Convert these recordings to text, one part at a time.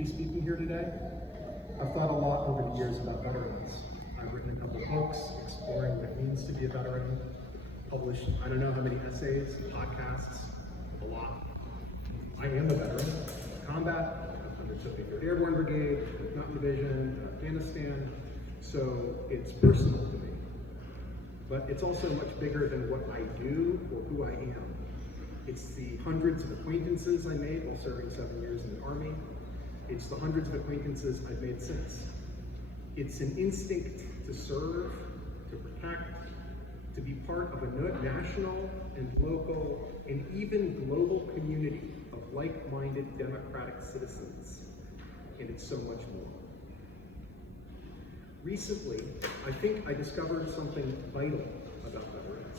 be speaking here today. I've thought a lot over the years about veterans. I've written a couple books exploring what it means to be a veteran, published I don't know how many essays, podcasts, a lot. I am a veteran of combat. I've undertook the 3rd Airborne Brigade, Mountain Division, Afghanistan, so it's personal to me. But it's also much bigger than what I do or who I am. It's the hundreds of acquaintances I made while serving 7 years in the Army. It's the hundreds of acquaintances I've made since. It's an instinct to serve, to protect, to be part of a national and local and even global community of like-minded democratic citizens. And it's so much more. Recently, I think I discovered something vital about veterans.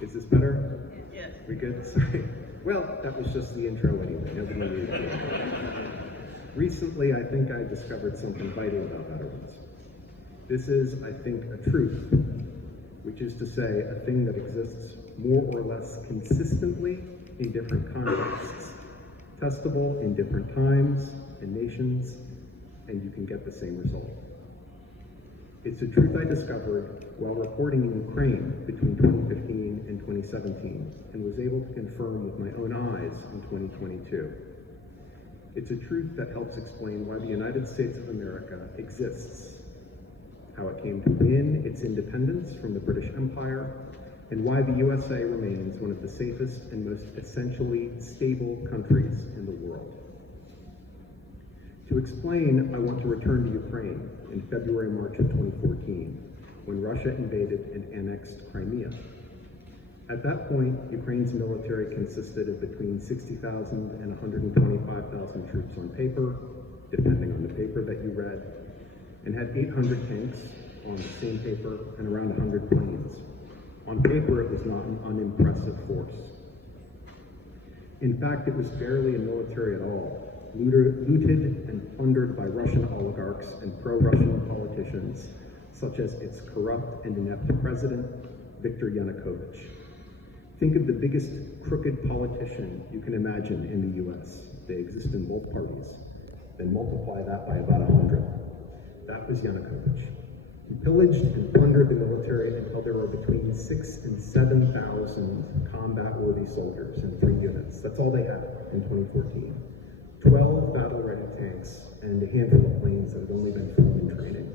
Is this better? Yes. We good? Sorry. Well, that was just the intro anyway. Nobody needed it. Recently, I think I discovered something vital about veterans. This is, I think, a truth, which is to say, a thing that exists more or less consistently in different contexts, testable in different times and nations, and you can get the same result. It's a truth I discovered while reporting in Ukraine between 2015 and 2017, and was able to confirm with my own eyes in 2022. It's a truth that helps explain why the United States of America exists, how it came to win its independence from the British Empire, and why the USA remains one of the safest and most essentially stable countries in the world. To explain, I want to return to Ukraine in February-March of 2014, when Russia invaded and annexed Crimea. At that point, Ukraine's military consisted of between 60,000 and 125,000 troops on paper, depending on the paper that you read, and had 800 tanks on the same paper and around 100 planes. On paper, it was not an unimpressive force. In fact, it was barely a military at all, looted and plundered by Russian oligarchs and pro-Russian politicians, such as its corrupt and inept president, Viktor Yanukovych. Think of the biggest crooked politician you can imagine in the US. They exist in both parties. Then multiply that by about 100. That was Yanukovych. He pillaged and plundered the military until there were between 6,000 and 7,000 combat-worthy soldiers in 3 units. That's all they had in 2014. 12 battle-ready tanks and a handful of planes that had only been flown in training.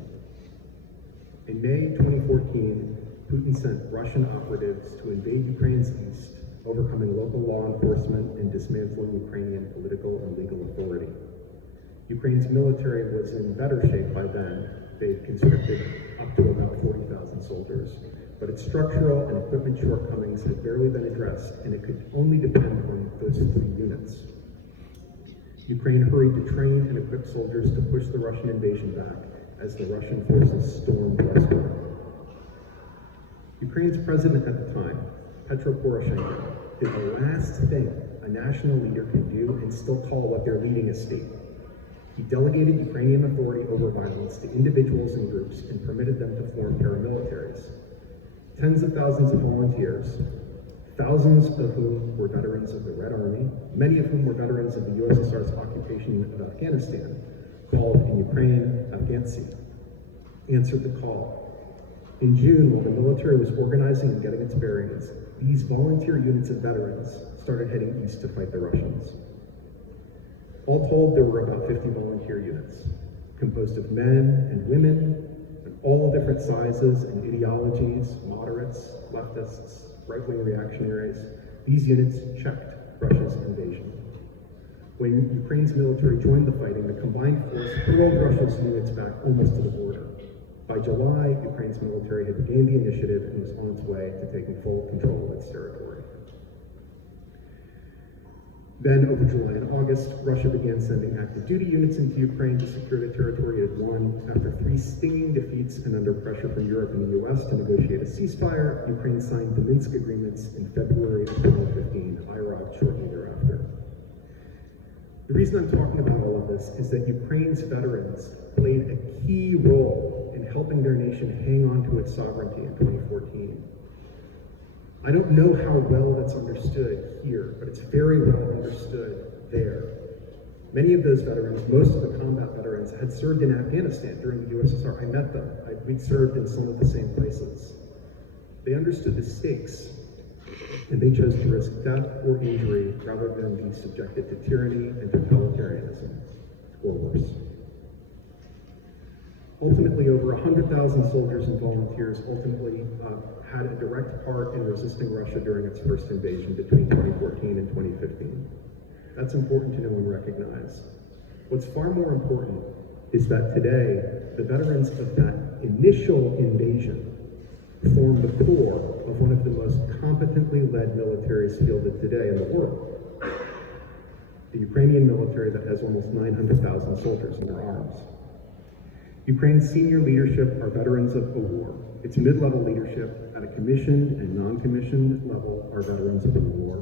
In May 2014, Putin sent Russian operatives to invade Ukraine's east, overcoming local law enforcement and dismantling Ukrainian political and legal authority. Ukraine's military was in better shape by then. They'd conscripted up to about 40,000 soldiers, but its structural and equipment shortcomings had barely been addressed, and it could only depend on those 3 units. Ukraine hurried to train and equip soldiers to push the Russian invasion back as the Russian forces stormed westward. Ukraine's president at the time, Petro Poroshenko, did the last thing a national leader can do and still call what they're leading a state. He delegated Ukrainian authority over violence to individuals and groups and permitted them to form paramilitaries. Tens of thousands of volunteers, thousands of whom were veterans of the Red Army, many of whom were veterans of the USSR's occupation of Afghanistan, called in Ukraine Afghancy, answered the call. In June, while the military was organizing and getting its bearings, these volunteer units of veterans started heading east to fight the Russians. All told, there were about 50 volunteer units, composed of men and women, and all different sizes and ideologies, moderates, leftists, right-wing reactionaries. These units checked Russia's invasion. When Ukraine's military joined the fighting, the combined force hurled Russia's units back almost to the border. By July, Ukraine's military had regained the initiative and was on its way to taking full control of its territory. Then, over July and August, Russia began sending active duty units into Ukraine to secure the territory it had won. After 3 stinging defeats and under pressure from Europe and the US to negotiate a ceasefire, Ukraine signed the Minsk agreements in February of 2015. I arrived shortly thereafter. The reason I'm talking about all of this is that Ukraine's veterans played a key role in helping their nation hang on to its sovereignty in 2014. I don't know how well that's understood here, but it's very well understood there. Many of those veterans, most of the combat veterans, had served in Afghanistan during the USSR. I met them. We'd served in some of the same places. They understood the stakes, and they chose to risk death or injury rather than be subjected to tyranny and totalitarianism, or worse. Ultimately, over 100,000 soldiers and volunteers had a direct part in resisting Russia during its first invasion between 2014 and 2015. That's important to know and recognize. What's far more important is that today, the veterans of that initial invasion form the core of one of the most competently led militaries fielded today in the world. The Ukrainian military that has almost 900,000 soldiers in their arms. Ukraine's senior leadership are veterans of the war. Its mid-level leadership at a commissioned and non-commissioned level are veterans of the war.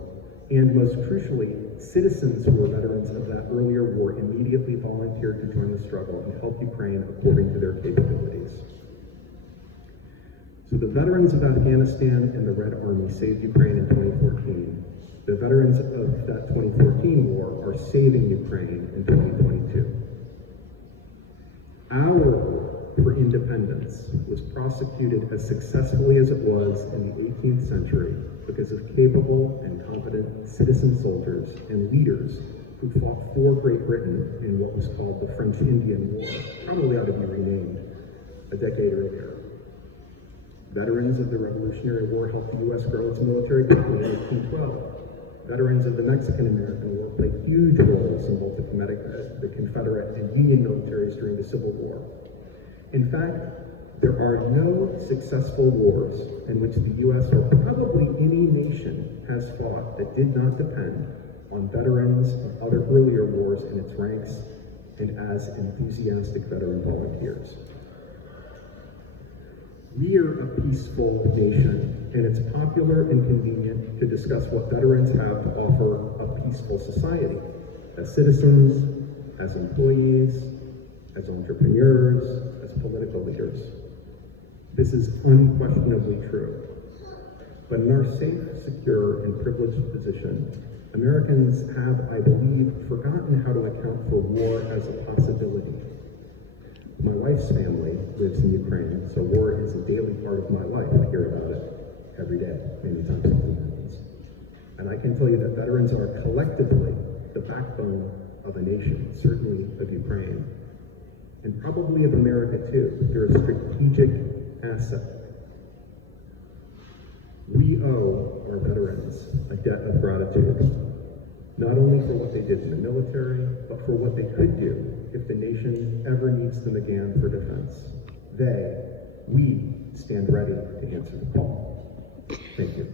And most crucially, citizens who were veterans of that earlier war immediately volunteered to join the struggle and help Ukraine according to their capabilities. So the veterans of Afghanistan and the Red Army saved Ukraine in 2014. The veterans of that 2014 war are saving Ukraine in 2022. Our war for independence was prosecuted as successfully as it was in the 18th century because of capable and competent citizen soldiers and leaders who fought for Great Britain in what was called the French-Indian War, probably ought to be renamed a decade earlier. Veterans of the Revolutionary War helped the U.S. grow its military quickly in 1812. Veterans of the Mexican-American War played huge roles in both the Confederate and Union militaries during the Civil War. In fact, there are no successful wars in which the U.S. or probably any nation has fought that did not depend on veterans of other earlier wars in its ranks and as enthusiastic veteran volunteers. We are a peaceful nation, and it's popular and convenient to discuss what veterans have to offer a peaceful society, as citizens, as employees, as entrepreneurs, as political leaders. This is unquestionably true. But in our safe, secure, and privileged position, Americans have, I believe, forgotten how to account for war as a possibility. My wife's family lives in Ukraine, so war is a daily part of my life. I hear about it every day, anytime something happens. And I can tell you that veterans are collectively the backbone of a nation, certainly of Ukraine, and probably of America too. They're a strategic asset. We owe our veterans a debt of gratitude, not only for what they did in the military, but for what they could do if the nation ever needs them again for defense. We stand ready to answer the call. Thank you.